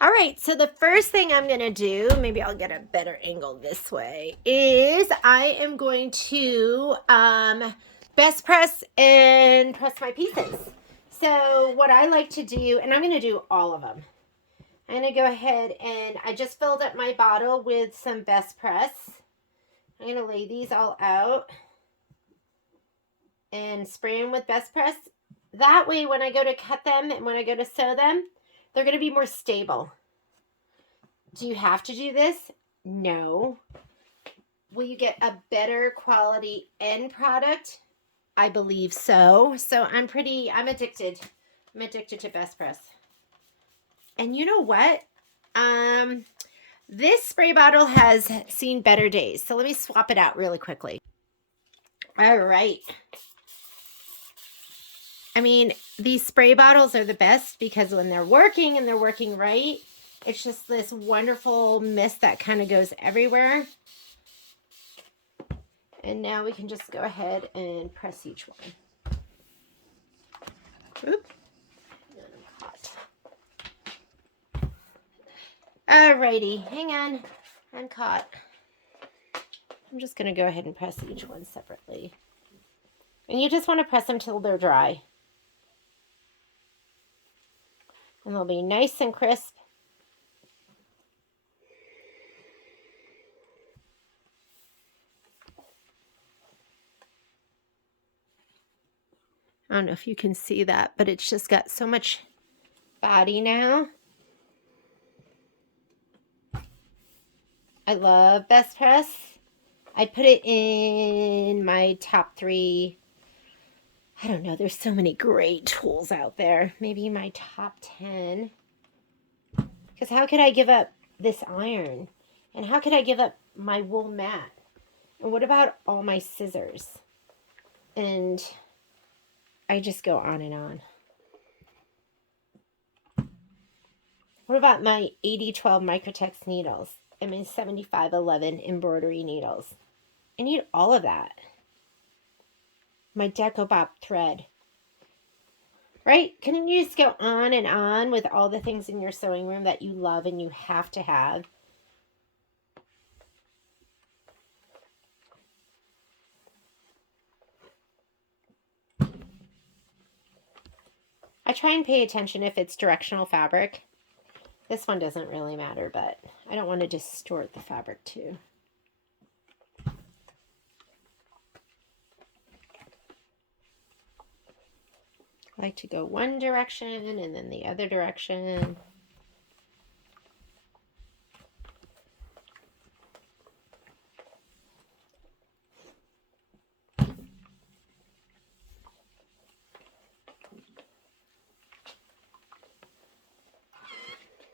All right, so the first thing I'm going to do, maybe I'll get a better angle this way, is I am going to best press and press my pieces. So what I like to do, and I'm going to do all of them. I'm going to go ahead and I just filled up my bottle with some best press. I'm going to lay these all out and spray them with best press. That way when I go to cut them and when I go to sew them, they're going to be more stable. Do you have to do this? No. Will you get a better quality end product? I believe so. So I'm addicted. I'm addicted to best press. And you know what? This spray bottle has seen better days. So let me swap it out really quickly. All right. I mean, these spray bottles are the best because when they're working and they're working right, it's just this wonderful mist that kind of goes everywhere. And now we can just go ahead and press each one. Oop. Alrighty, hang on. I'm caught. I'm just going to go ahead and press each one separately. And you just want to press them till they're dry. And they'll be nice and crisp. I don't know if you can see that, but it's just got so much body now. I love best press. I put it in my top 3. I don't know. There's so many great tools out there. Maybe my top 10. Because how could I give up this iron? And how could I give up my wool mat? And what about all my scissors? And I just go on and on. What about my 8012 Microtex needles and my 7511 embroidery needles? I need all of that. My Decobop thread. Right? Couldn't you just go on and on with all the things in your sewing room that you love and you have to have? I try and pay attention if it's directional fabric. This one doesn't really matter, but I don't want to distort the fabric too. I like to go one direction and then the other direction.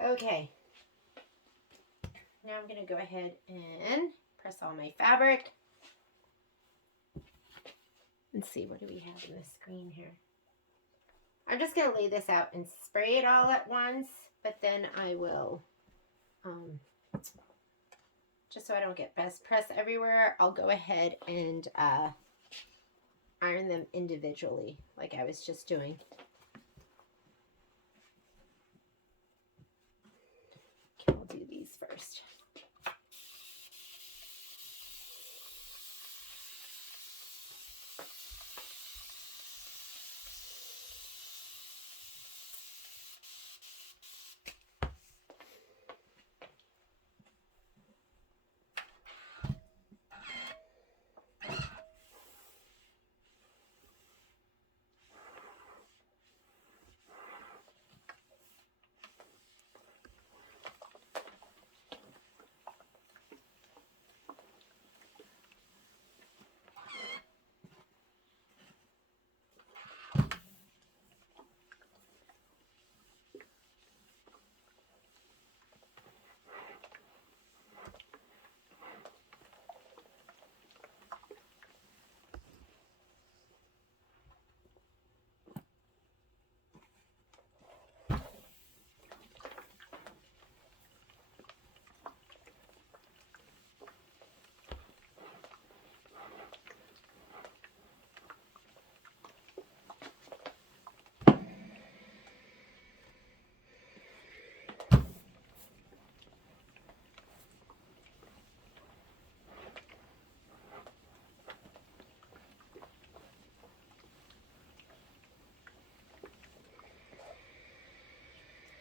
Okay. Now I'm going to go ahead and press all my fabric. Let's see, what do we have in the screen here? I'm just going to lay this out and spray it all at once, but then I will, just so I don't get best press everywhere, I'll go ahead and iron them individually like I was just doing. Okay, we'll do these first.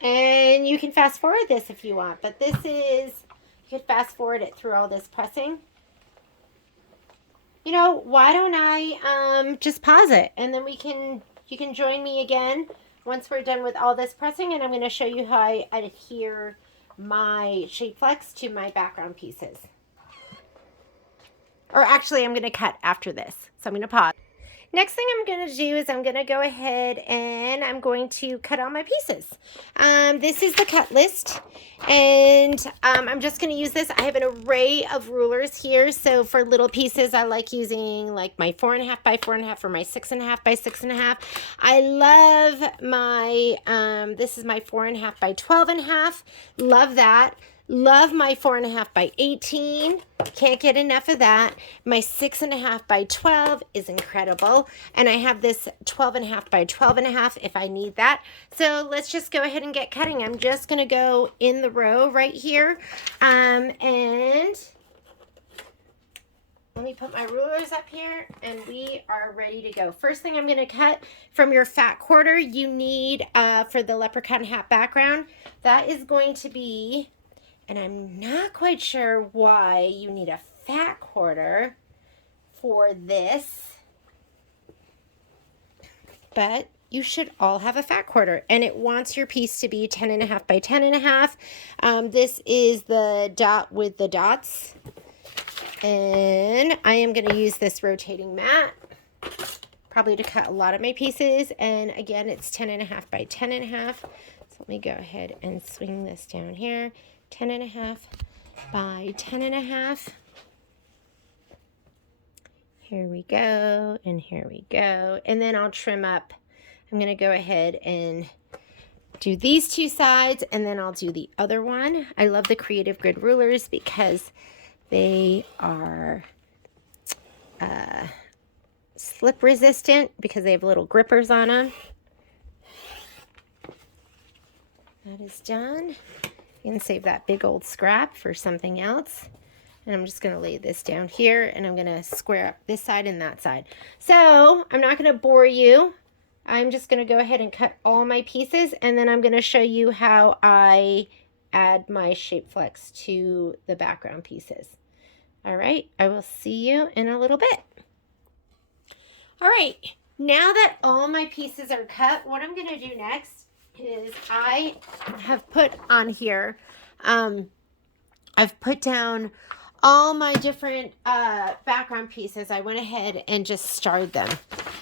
And you can fast forward this if you want, but this is, you could fast forward it through all this pressing. You know, why don't I just pause it, and then you can join me again once we're done with all this pressing, and I'm going to show you how I adhere my shape flex to my background pieces. Or actually, I'm going to cut after this, so I'm going to pause. Next thing I'm going to do is I'm going to go ahead and I'm going to cut all my pieces. This is the cut list, and I'm just going to use this. I have an array of rulers here, so for little pieces I like using like my 4.5 by 4.5 or my 6.5 by 6.5. I love my, this is my 4.5 by 12.5. Love that. Love my 4.5 by 18. Can't get enough of that. My 6.5 by 12 is incredible. And I have this 12.5 by 12.5 if I need that. So let's just go ahead and get cutting. I'm just going to go in the row right here. And let me put my rulers up here and we are ready to go. First thing I'm going to cut from your fat quarter, you need for the leprechaun hat background, that is going to be, and I'm not quite sure why you need a fat quarter for this, but you should all have a fat quarter, and it wants your piece to be 10.5 by 10.5. This is the dot with the dots, and I am going to use this rotating mat probably to cut a lot of my pieces, and again it's 10.5 by 10.5. So let me go ahead and swing this down here. 10.5 by 10.5. Here we go, and here we go. And then I'll trim up. I'm going to go ahead and do these two sides, and then I'll do the other one. I love the Creative Grid rulers because they are slip resistant because they have little grippers on them. That is done. You can save that big old scrap for something else. And I'm just going to lay this down here, and I'm going to square up this side and that side. So I'm not going to bore you. I'm just going to go ahead and cut all my pieces, and then I'm going to show you how I add my shape flex to the background pieces. All right, I will see you in a little bit. All right, now that all my pieces are cut, what I'm going to do next is I have put on here, I've put down all my different background pieces. I went ahead and just starred them.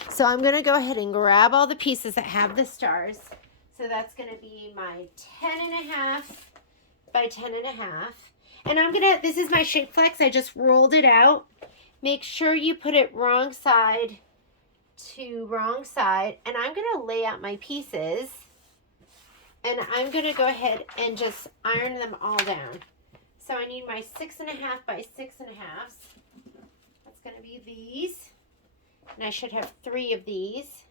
So I'm going to go ahead and grab all the pieces that have the stars. So that's going to be my 10.5 by 10.5. And I'm going to, this is my shape flex. I just rolled it out. Make sure you put it wrong side to wrong side. And I'm going to lay out my pieces. And I'm going to go ahead and just iron them all down. So I need my 6.5 by 6.5. That's going to be these. And I should have 3 of these.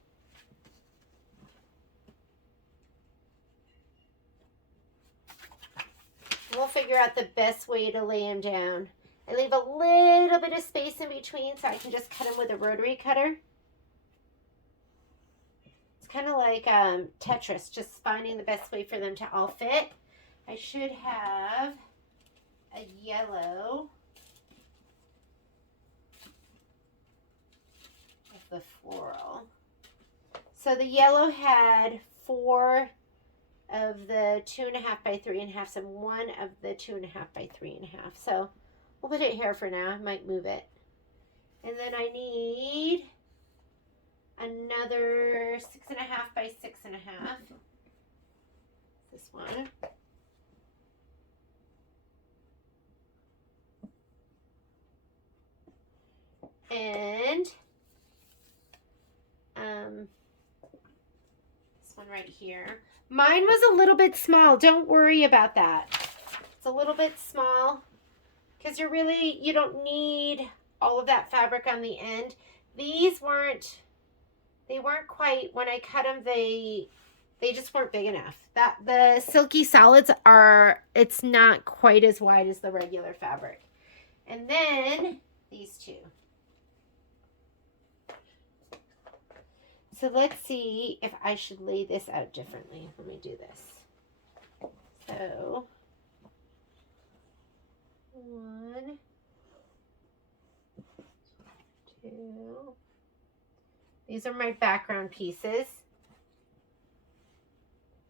We'll figure out the best way to lay them down. I leave a little bit of space in between so I can just cut them with a rotary cutter. Kind of like Tetris, just finding the best way for them to all fit. I should have a yellow of the floral. So the yellow had 4 of the 2.5 by 3.5 and 1 of the 2.5 by 3.5. So we'll put it here for now. I might move it. And then I need another 6.5 by 6.5. This one. And this one right here. Mine was a little bit small. Don't worry about that. It's a little bit small because you don't need all of that fabric on the end. These weren't quite, when I cut them, they just weren't big enough. The silky solids it's not quite as wide as the regular fabric. And then these two. So let's see if I should lay this out differently. Let me do this. So, 1, 2. These are my background pieces.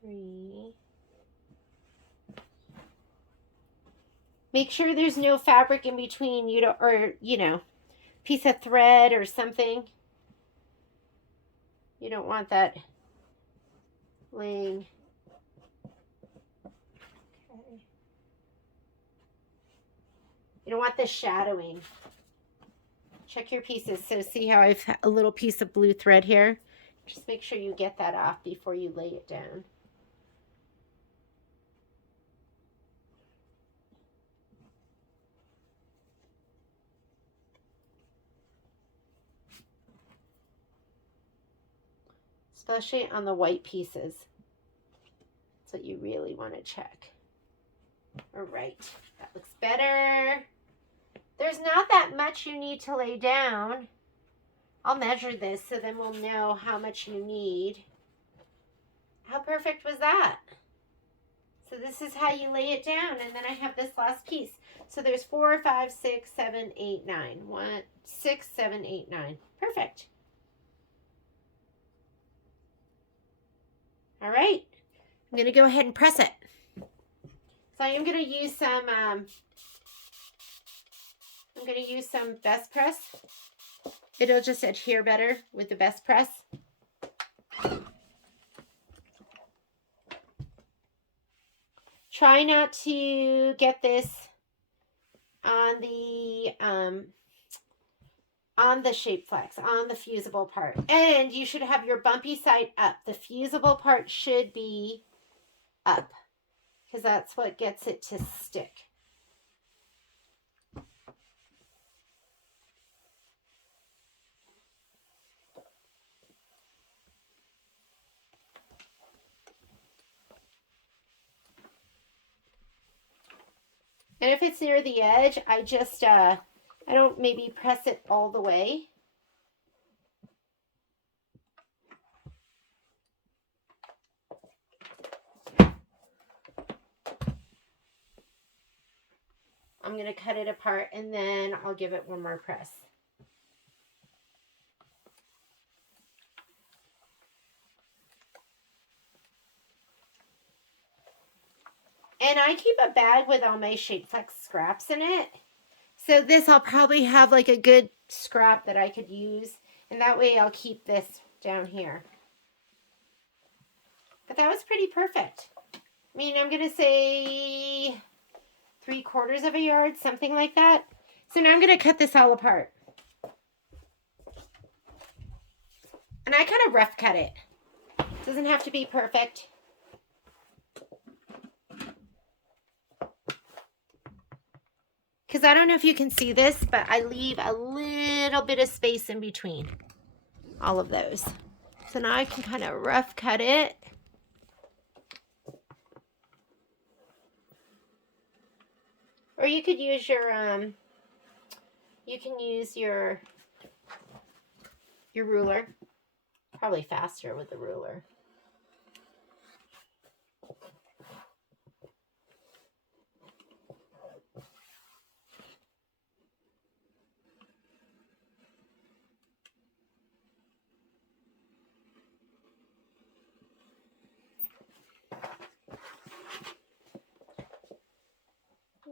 3. Make sure there's no fabric in between, or piece of thread or something. You don't want that laying. Okay. You don't want this shadowing. Check your pieces. So see how I've a little piece of blue thread here? Just make sure you get that off before you lay it down. Especially on the white pieces. That's what you really want to check. All right, that looks better. There's not that much you need to lay down. I'll measure this so then we'll know how much you need. How perfect was that? So this is how you lay it down, and then I have this last piece. So there's 4, 5, 6, 7, 8, 9. 1, 6, 7, 8, 9. Perfect. All right, I'm gonna go ahead and press it. So I am gonna use some. I'm gonna use some Best Press. It'll just adhere better with the Best Press. Try not to get this on the shape flex, on the fusible part. And you should have your bumpy side up. The fusible part should be up because that's what gets it to stick. And if it's near the edge, I just, I don't maybe press it all the way. I'm going to cut it apart and then I'll give it one more press. And I keep a bag with all my shape flex scraps in it. So this I'll probably have like a good scrap that I could use. And that way I'll keep this down here. But that was pretty perfect. I mean, I'm going to say 3/4 of a yard, something like that. So now I'm going to cut this all apart. And I kind of rough cut it. Doesn't have to be perfect. Because I don't know if you can see this, but I leave a little bit of space in between all of those. So now I can kind of rough cut it. Or you could use your, your ruler. Probably faster with the ruler.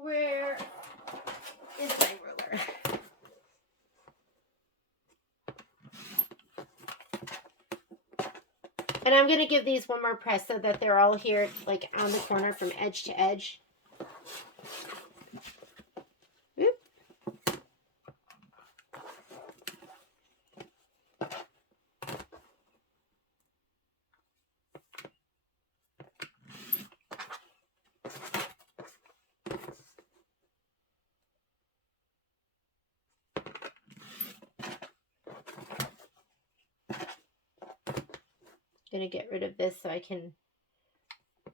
Where is my ruler? And I'm going to give these one more press so that they're all here, like on the corner from edge to edge. Oop. Going to get rid of this so I can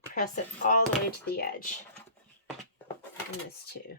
press it all the way to the edge. And this too.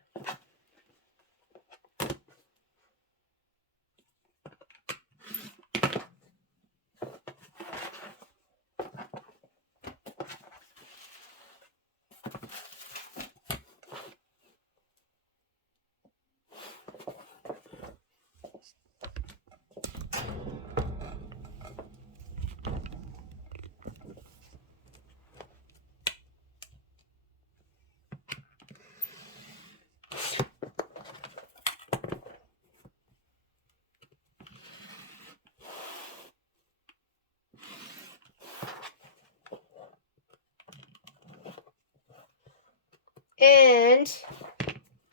And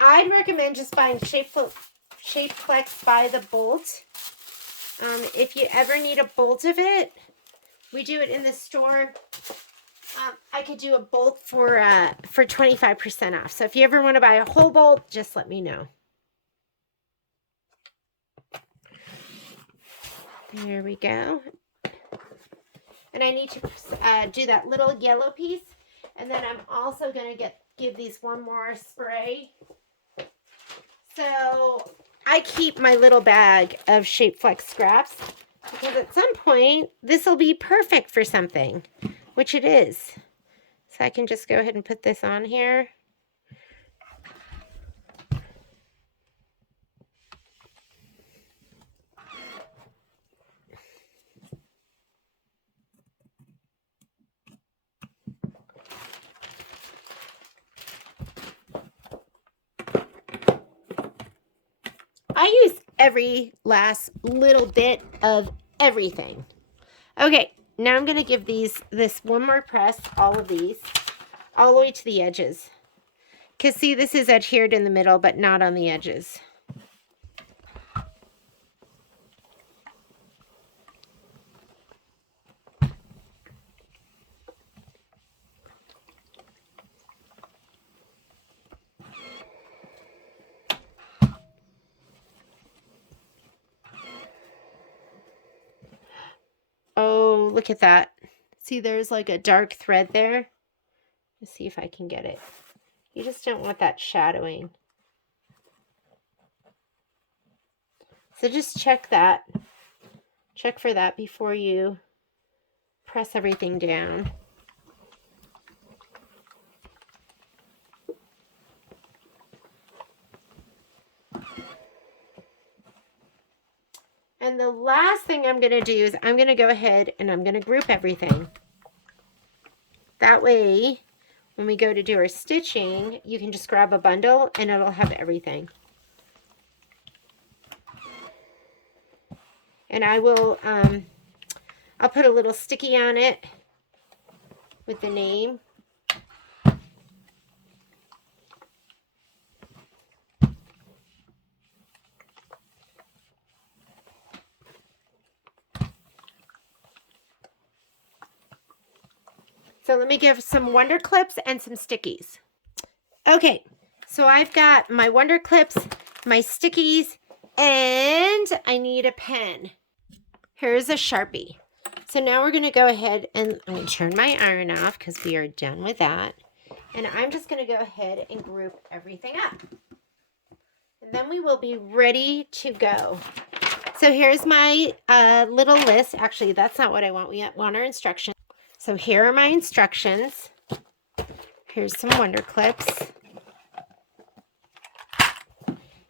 I'd recommend just buying Shapeflex by the bolt. If you ever need a bolt of it, we do it in the store. I could do a bolt for 25% off. So if you ever want to buy a whole bolt, just let me know. There we go. And I need to do that little yellow piece. And then I'm also going to give these one more spray. So I keep my little bag of Shapeflex scraps because at some point this will be perfect for something, which it is. So I can just go ahead and put this on here. I use every last little bit of everything. Okay, now I'm going to give this one more press, all of these, all the way to the edges. Because see, this is adhered in the middle, but not on the edges. Oh, look at that. See, there's like a dark thread there. Let's see if I can get it. You just don't want that shadowing. So just check that. Check for that before you press everything down. And the last thing I'm going to do is I'm going to go ahead and I'm going to group everything. That way, when we go to do our stitching, you can just grab a bundle and it'll have everything. And I will, I'll put a little sticky on it with the name. So let me give some Wonder Clips and some stickies. Okay, so I've got my Wonder Clips, my stickies, and I need a pen. Here's a Sharpie. So now we're going to go ahead and I'm going to turn my iron off because we are done with that. And I'm just going to go ahead and group everything up. And then we will be ready to go. So here's my little list. Actually, that's not what I want. We want our instructions. So here are my instructions. Here's some Wonder Clips.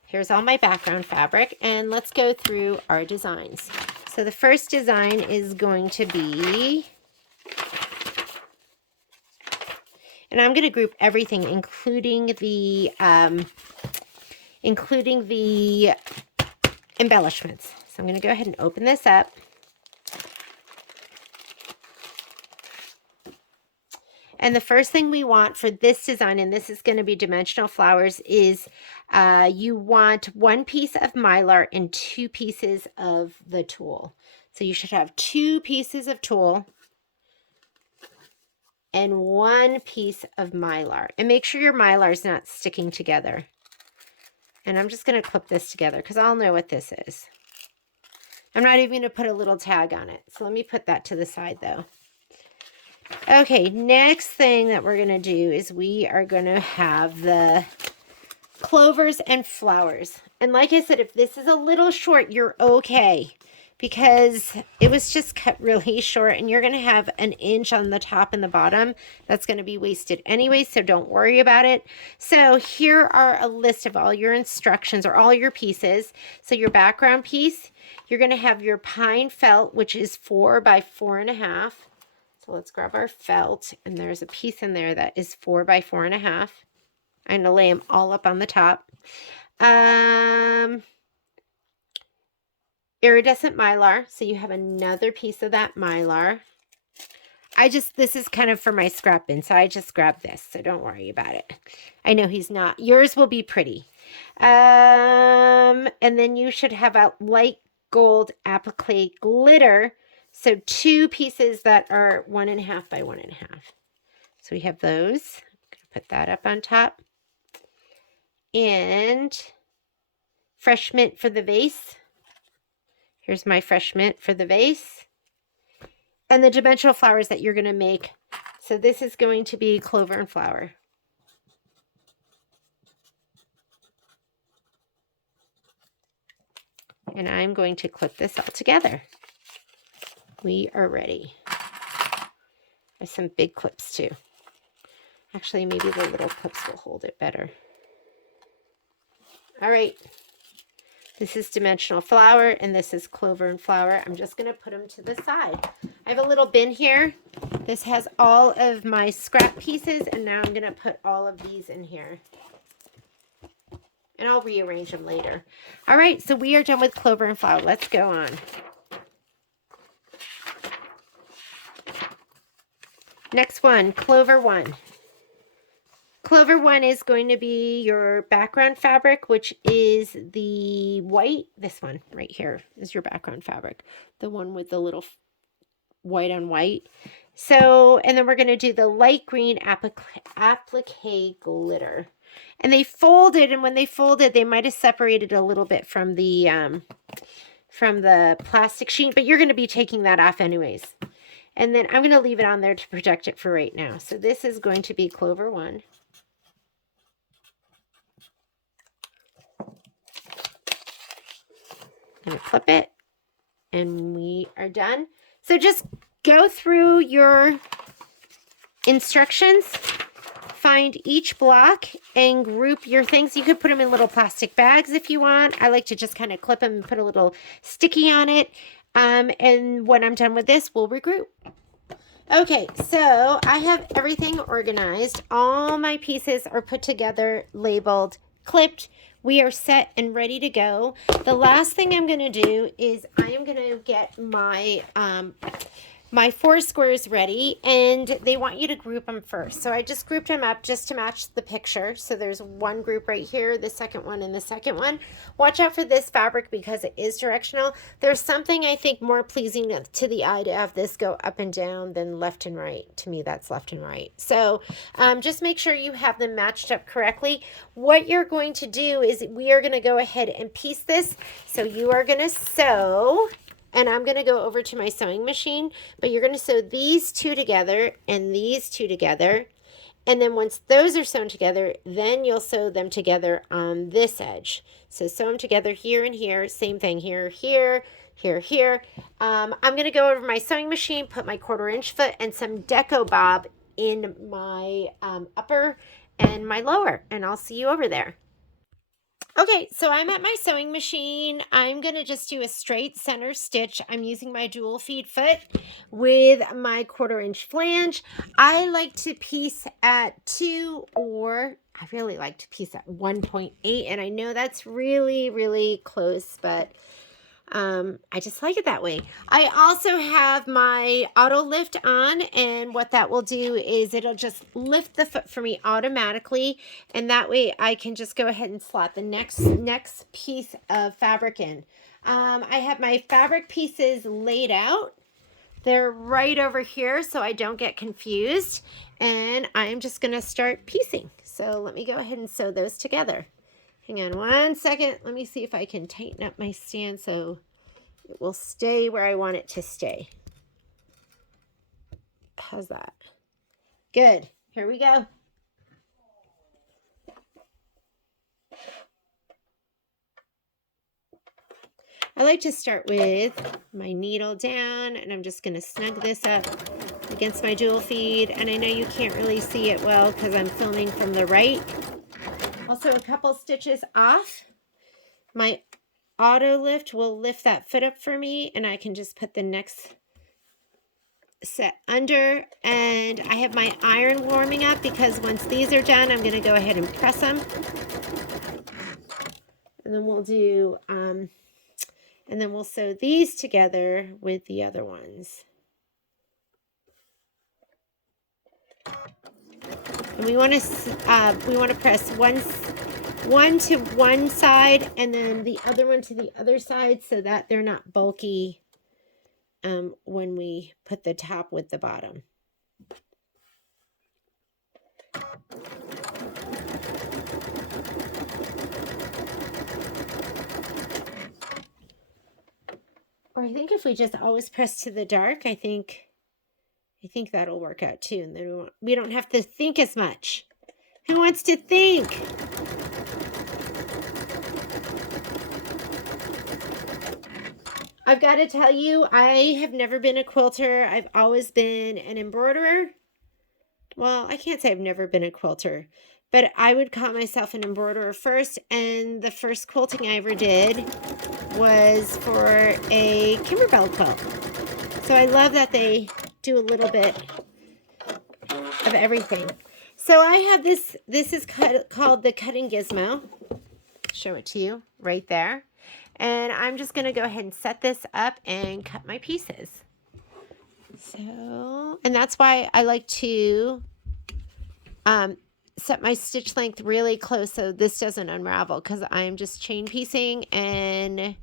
Here's all my background fabric. And let's go through our designs. So the first design is going to be, and I'm going to group everything, including the embellishments. So I'm going to go ahead and open this up. And the first thing we want for this design, and this is going to be dimensional flowers, is you want one piece of Mylar and 2 pieces of the tulle. So you should have 2 pieces of tulle and 1 piece of Mylar. And make sure your Mylar is not sticking together. And I'm just going to clip this together because I'll know what this is. I'm not even going to put a little tag on it. So let me put that to the side though. Okay, next thing that we're going to do is we are going to have the clovers and flowers. And like I said, if this is a little short, you're okay. because it was just cut really short, and you're going to have an inch on the top and the bottom. That's going to be wasted anyway, so don't worry about it. So here are a list of all your instructions or all your pieces. So your background piece, you're going to have your pine felt, which is 4 by 4.5. So let's grab our felt, and there's a piece in there that is 4 by 4.5. I'm going to lay them all up on the top. Iridescent mylar, so you have another piece of that mylar. This is kind of for my scrap bin, so I just grabbed this, so don't worry about it. I know he's not. Yours will be pretty. And then you should have a light gold applique glitter, so 2 pieces that are 1.5 by 1.5. So we have those. I'm going to put that up on top. And fresh mint for the vase. Here's my fresh mint for the vase. And the dimensional flowers that you're going to make. So this is going to be clover and flower. And I'm going to clip this all together. We are ready. There's some big clips too. Actually, maybe the little clips will hold it better. All right. This is dimensional flower, and this is clover and flower. I'm just going to put them to the side. I have a little bin here. This has all of my scrap pieces, and now I'm going to put all of these in here. And I'll rearrange them later. All right, so we are done with clover and flower. Let's go on. Next one, clover 1. Clover 1 is going to be your background fabric, which is the white. This one right here is your background fabric. The one with the little white on white. So, and then we're going to do the light green applique glitter. And they folded, and when they folded, they might have separated a little bit from the plastic sheet, but you're going to be taking that off anyways. And then I'm going to leave it on there to protect it for right now. So this is going to be clover 1. I'm going to clip it, and we are done. So just go through your instructions, find each block, and group your things. You could put them in little plastic bags if you want. I like to just kind of clip them and put a little sticky on it. And when I'm done with this, we'll regroup. Okay, so I have everything organized. All my pieces are put together, labeled, clipped. We are set and ready to go. The last thing I'm going to do is I am going to get my my 4 squares ready, and they want you to group them first. So I just grouped them up just to match the picture. So there's one group right here, the second one, and the second one. Watch out for this fabric because it is directional. There's something I think more pleasing to the eye to have this go up and down than left and right. To me, that's left and right. So just make sure you have them matched up correctly. What you're going to do is we are going to go ahead and piece this. So you are going to sew. And I'm going to go over to my sewing machine, but you're going to sew these 2 together and these 2 together. And then once those are sewn together, then you'll sew them together on this edge. So sew them together here and here, same thing here, here, here, here. I'm going to go over my sewing machine, put my 1/4 inch foot and some deco bob in my upper and my lower, and I'll see you over there. Okay, so I'm at my sewing machine. I'm going to just do a straight center stitch. I'm using my dual feed foot with my 1/4 inch flange. I like to piece at 2, or I really like to piece at 1.8. And I know that's really, really close, but I just like it that way. I also have my auto lift on, and what that will do is it'll just lift the foot for me automatically, and that way I can just go ahead and slot the next piece of fabric in. I have my fabric pieces laid out. They're right over here so I don't get confused, and I'm just going to start piecing. So let me go ahead and sew those together. Hang on 1 second. Let me see if I can tighten up my stand so it will stay where I want it to stay. How's that? Good. Here we go. I like to start with my needle down, and I'm just going to snug this up against my jewel feed. And I know you can't really see it well because I'm filming from the right. Also, a couple stitches off. My auto lift will lift that foot up for me, and I can just put the next set under. And I have my iron warming up because once these are done, I'm going to go ahead and press them. And then we'll do, and then we'll sew these together with the other ones. And we want to press one to one side and then the other one to the other side so that they're not bulky when we put the top with the bottom. Or I think if we just always press to the dark, I think that'll work out too. And then we don't have to think as much. Who wants to think? I've got to tell you, I have never been a quilter. I've always been an embroiderer. Well, I can't say I've never been a quilter, but I would call myself an embroiderer first. And the first quilting I ever did was for a Kimberbell quilt. So I love that they do a little bit of everything. So I have this is called the cutting gizmo. Show it to you right there. And I'm just going to go ahead and set this up and cut my pieces. So, and that's why I like to set my stitch length really close so this doesn't unravel, because I'm just chain piecing and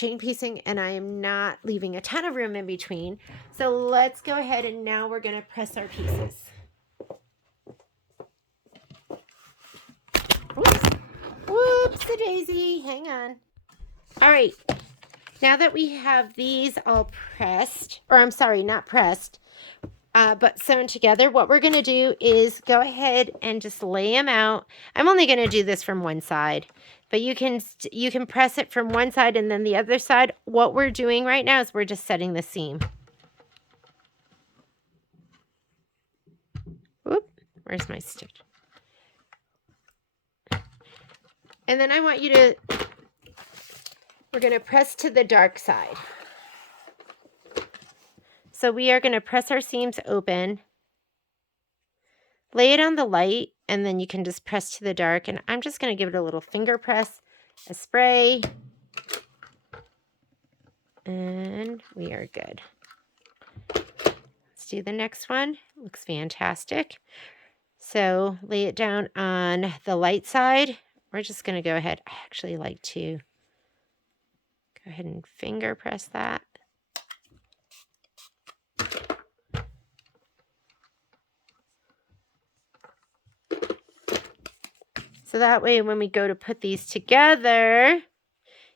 I am not leaving a ton of room in between. So let's go ahead and now we're going to press our pieces. Whoopsie-daisy, hang on. All right, now that we have these all pressed, or I'm sorry, not pressed, but sewn together, what we're going to do is go ahead and just lay them out. I'm only going to do this from one side, but you can press it from one side and then the other side. What we're doing right now is we're just setting the seam. Whoop, where's my stitch? And then I want you to, we're going to press to the dark side. So we are going to press our seams open, lay it on the light, and then you can just press to the dark. And I'm just going to give it a little finger press, a spray, and we are good. Let's do the next one. Looks fantastic. So lay it down on the light side. We're just going to go ahead. I actually like to go ahead and finger press that. So that way when we go to put these together,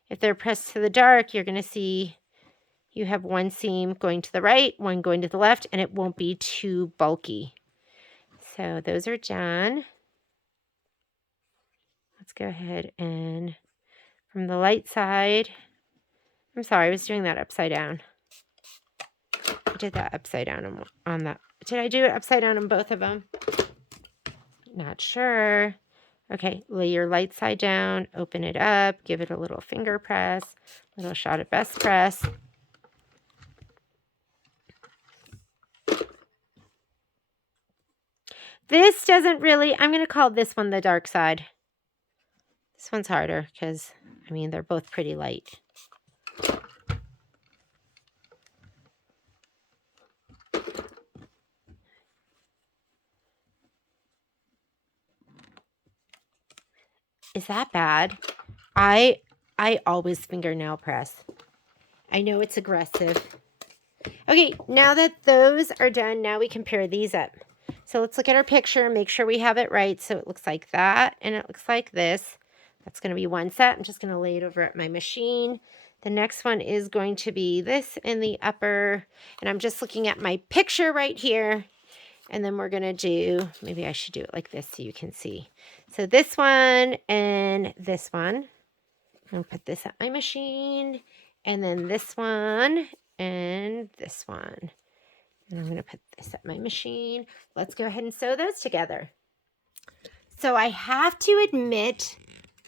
if they're pressed to the dark, you're going to see you have one seam going to the right, one going to the left, and it won't be too bulky. So those are done. Let's go ahead and from the light side, I'm sorry, I was doing that upside down. I did that upside down on that. Did I do it upside down on both of them? Not sure. Okay, lay your light side down, open it up, give it a little finger press, little shot of best press. This doesn't really, I'm going to call this one the dark side. This one's harder because, I mean, they're both pretty light. Is that bad? I always fingernail press. I know it's aggressive. Okay, now that those are done, now we can pair these up. So let's look at our picture, make sure we have it right. So it looks like that, and it looks like this. That's going to be one set. I'm just going to lay it over at my machine. The next one is going to be this in the upper, and I'm just looking at my picture right here. And then we're going to do, maybe I should do it like this so you can see. So this one and this one. I'm going to put this at my machine, and then this one, and this one. And I'm going to put this at my machine. Let's go ahead and sew those together. So I have to admit,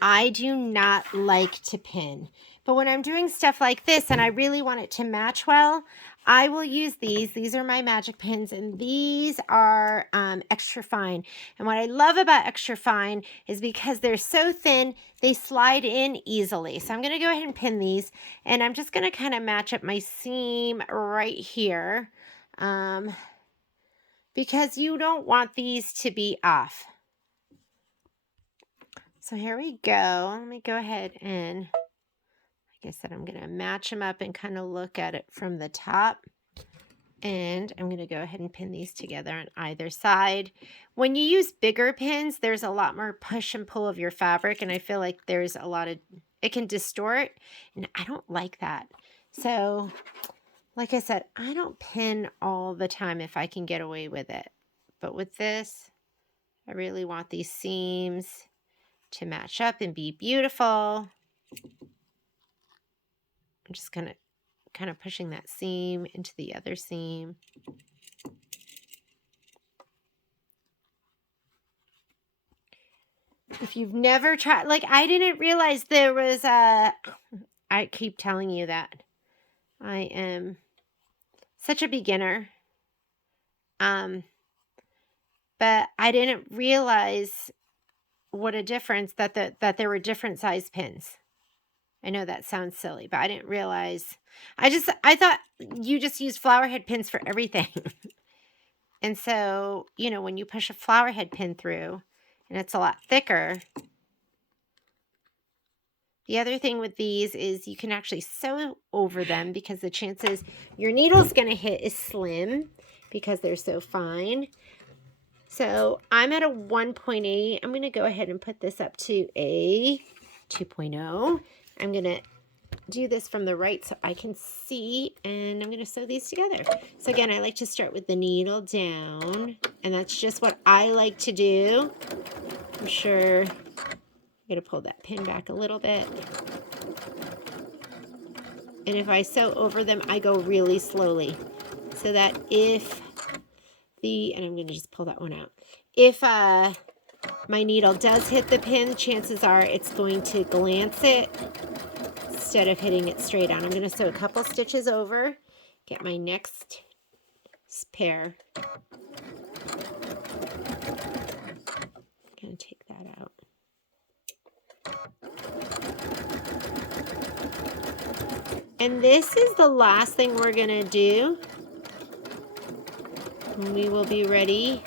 I do not like to pin. But when I'm doing stuff like this and I really want it to match well, I will use these. These are my magic pins, and these are extra fine. And what I love about extra fine is because they're so thin, they slide in easily. So I'm going to go ahead and pin these, and I'm just going to kind of match up my seam right here because you don't want these to be off. So here we go. Let me go ahead and, like I said, I'm going to match them up and kind of look at it from the top. And I'm going to go ahead and pin these together on either side. When you use bigger pins, there's a lot more push and pull of your fabric. And I feel like there's a lot of, it can distort. And I don't like that. So, like I said, I don't pin all the time if I can get away with it. But with this, I really want these seams to match up and be beautiful. I'm just kind of pushing that seam into the other seam. If you've never tried, like I didn't realize there was a, I keep telling you that I am such a beginner. But I didn't realize what a difference that there were different size pins. I know that sounds silly, but I didn't realize. I thought you just use flower head pins for everything. And so, you know, when you push a flower head pin through and it's a lot thicker. The other thing with these is you can actually sew over them because the chances your needle's going to hit is slim because they're so fine. So I'm at a 1.8. I'm going to go ahead and put this up to a 2.0. I'm going to do this from the right so I can see, and I'm going to sew these together. So again, I like to start with the needle down, and that's just what I like to do. I'm sure I'm going to pull that pin back a little bit. And if I sew over them, I go really slowly so that if and I'm going to just pull that one out. If my needle does hit the pin, chances are it's going to glance it instead of hitting it straight on. I'm going to sew a couple stitches over, get my next pair. I'm going to take that out. And this is the last thing we're going to do. We will be ready.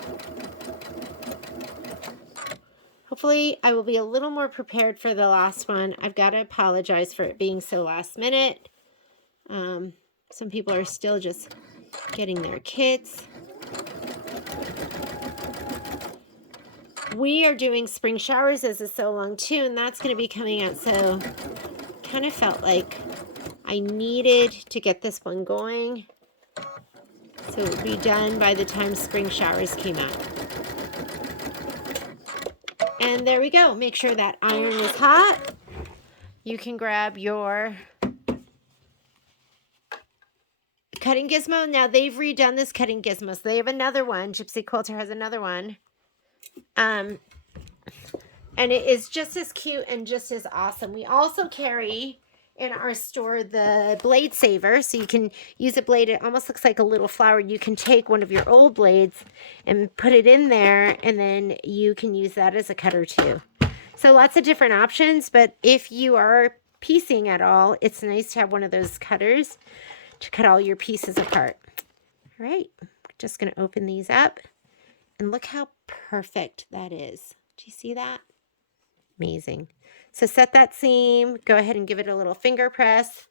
Hopefully, I will be a little more prepared for the last one. I've got to apologize for it being so last minute. Some people are still just getting their kits. We are doing spring showers as a sew along too, and that's going to be coming out. So, kind of felt like I needed to get this one going, so it would be done by the time spring showers came out. And there we go. Make sure that iron is hot. You can grab your cutting gizmo. Now they've redone this cutting gizmo. So they have another one. Gypsy Quilter has another one. And it is just as cute and just as awesome. We also carry in our store the blade saver, so you can use a blade. It almost looks like a little flower. You can take one of your old blades and put it in there, and then you can use that as a cutter too. So lots of different options, but if you are piecing at all, it's nice to have one of those cutters to cut all your pieces apart. All right, just going to open these up, and look how perfect that is. Do you see that? Amazing. So set that seam, go ahead and give it a little finger press.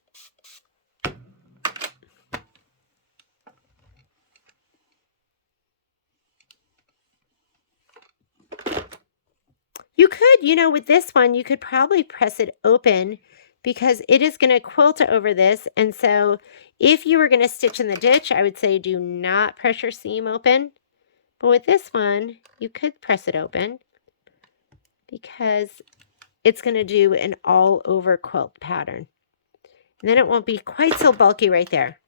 You could, you know, with this one, you could probably press it open because it is going to quilt over this. And so if you were going to stitch in the ditch, I would say do not press your seam open. But with this one, you could press it open because it's going to do an all over quilt pattern. And then it won't be quite so bulky right there.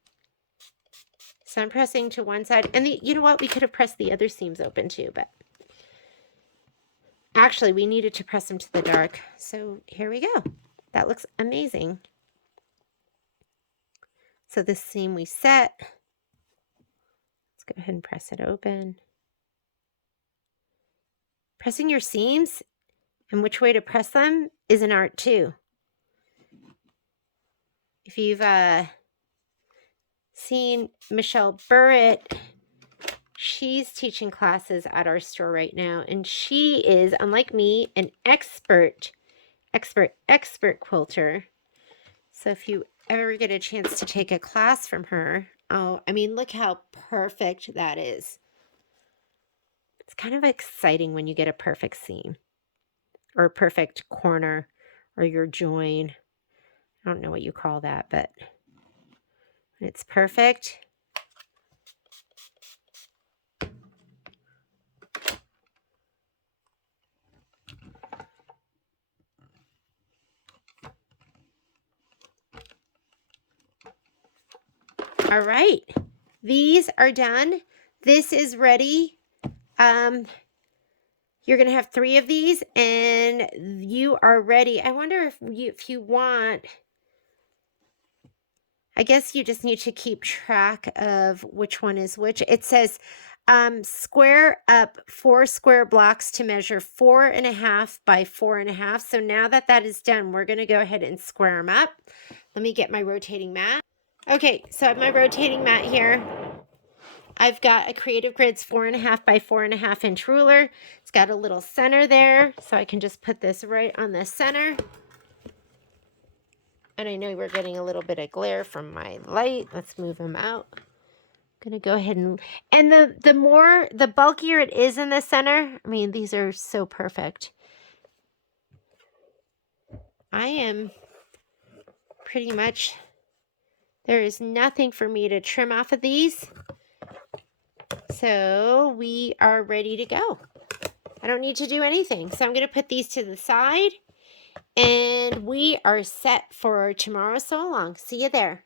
So I'm pressing to one side. And you know what? We could have pressed the other seams open too, but actually we needed to press them to the dark. So here we go. That looks amazing. So this seam we set. Let's go ahead and press it open. Pressing your seams and which way to press them is an art too. If you've seen Michelle Burritt, she's teaching classes at our store right now, and she is, unlike me, an expert quilter. So if you ever get a chance to take a class from her, oh, I mean, look how perfect that is. It's kind of exciting when you get a perfect seam or a perfect corner or your join. I don't know what you call that, but when it's perfect. All right, these are done. This is ready. You're going to have 3 of these and you are ready. I wonder if you want, I guess you just need to keep track of which one is which. It says square up 4 square blocks to measure 4.5 by 4.5. So now that that is done, we're going to go ahead and square them up. Let me get my rotating mat. Okay, so I have my rotating mat here. I've got a Creative Grids 4.5 by 4.5 inch ruler. It's got a little center there, so I can just put this right on the center. And I know we're getting a little bit of glare from my light. Let's move them out. I'm gonna go ahead and the bulkier it is in the center, I mean, these are so perfect. I am pretty much, there is nothing for me to trim off of these. So we are ready to go. I don't need to do anything. So I'm going to put these to the side and we are set for tomorrow. So long. See you there.